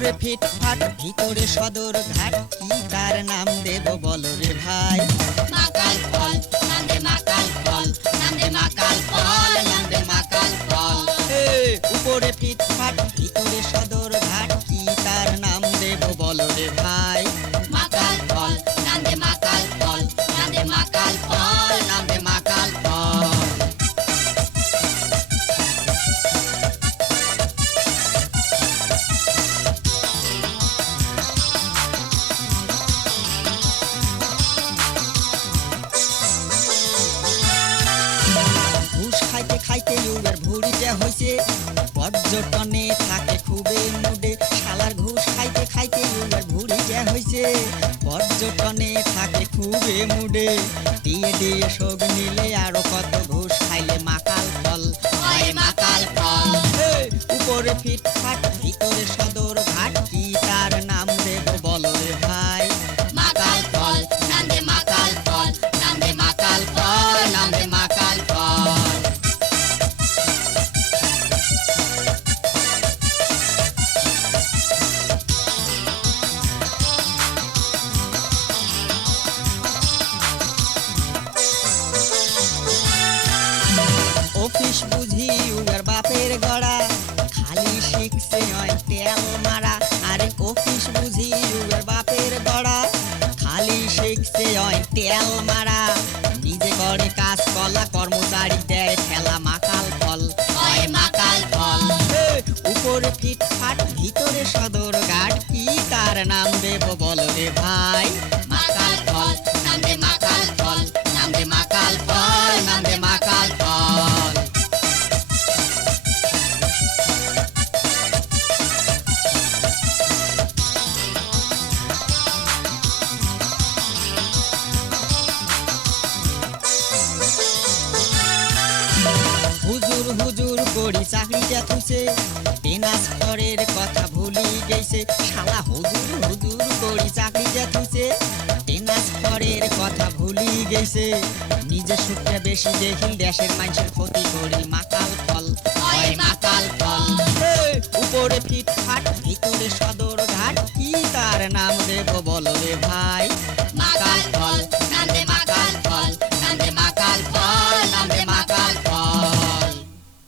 উপরে ফিটফাট ভিতরে সদর ঘাট, কি তার নাম দেব বলো রে ভাই? মাকাল ফল নাম দে মাকাল ফল, নাম দে মাকাল ফল, নাম দে মাকাল ফল। উপরে ফিটফাট ভিতরে সদর ঘাট, কি তার নাম দেব বলো রে ভাই? মাকাল ফল নাম দে মাকাল ফল, নাম দে মাকাল ফল, নাম দে মাকাল ফল। ঘুষ খাইতে খাইতে ইউবের ভুড়িতে হইছে, পর্যটনে থাকে খুবই মুডে। শালার ঘুষ খাইতে খাইতে ইউবের ভুড়িতে হইছে, পর্যটনে থাকে খুবই মুডে। দিয়ে দিয়ে শোক নিলে আরো কত ঘুষ খাইলে মাকাল ফল হয় মাকাল ফল। উপরে ফিটফাট ভিতরে সদর ঘাট, কি তার নাম দেব বলো রে ভাই? মাকাল ফল নাম দে মাকাল ফল, নাম দে মাকাল ফল, নাম দে মাকাল ফল। অফিস বুঝি উগার বাপের গড়া, খালি শিখছে হয় তেল মারা। আরে অফিস বুঝি উগার বাপের গড়া, খালি শিখছে হয় তেল মারা। নিজে করে কাজ কলা, কর্মচারী দেয় ঠেলা, মাকাল ফল হয় মাকাল ফল। উপরে ফিটফাট ভিতরে সদর ঘাট, কি তার নাম দেব বলো রে ভাই? মাকাল ফল নাম দে মাকাল ফল, নাম দে মাকাল ফল, নাম দে মাকাল ফল। হুজুর হুজুর করি চাকরিটা থুইছে, ট্রান্সফারের কথা ভুলি গেছে। শালা হুজুর হুজুর করি চাকরিটা থুইছে, ট্রান্সফারের কথা ভুলি গেছে। নিজে সুখটা বেশি দেখি, দেশের মানুষের ক্ষতি করি, মাকাল ফল হয় মাকাল ফল। উপরে ফিটফাট ভিতরে সদর ঘাট, কি তার নাম দেব বলো রে ভাই?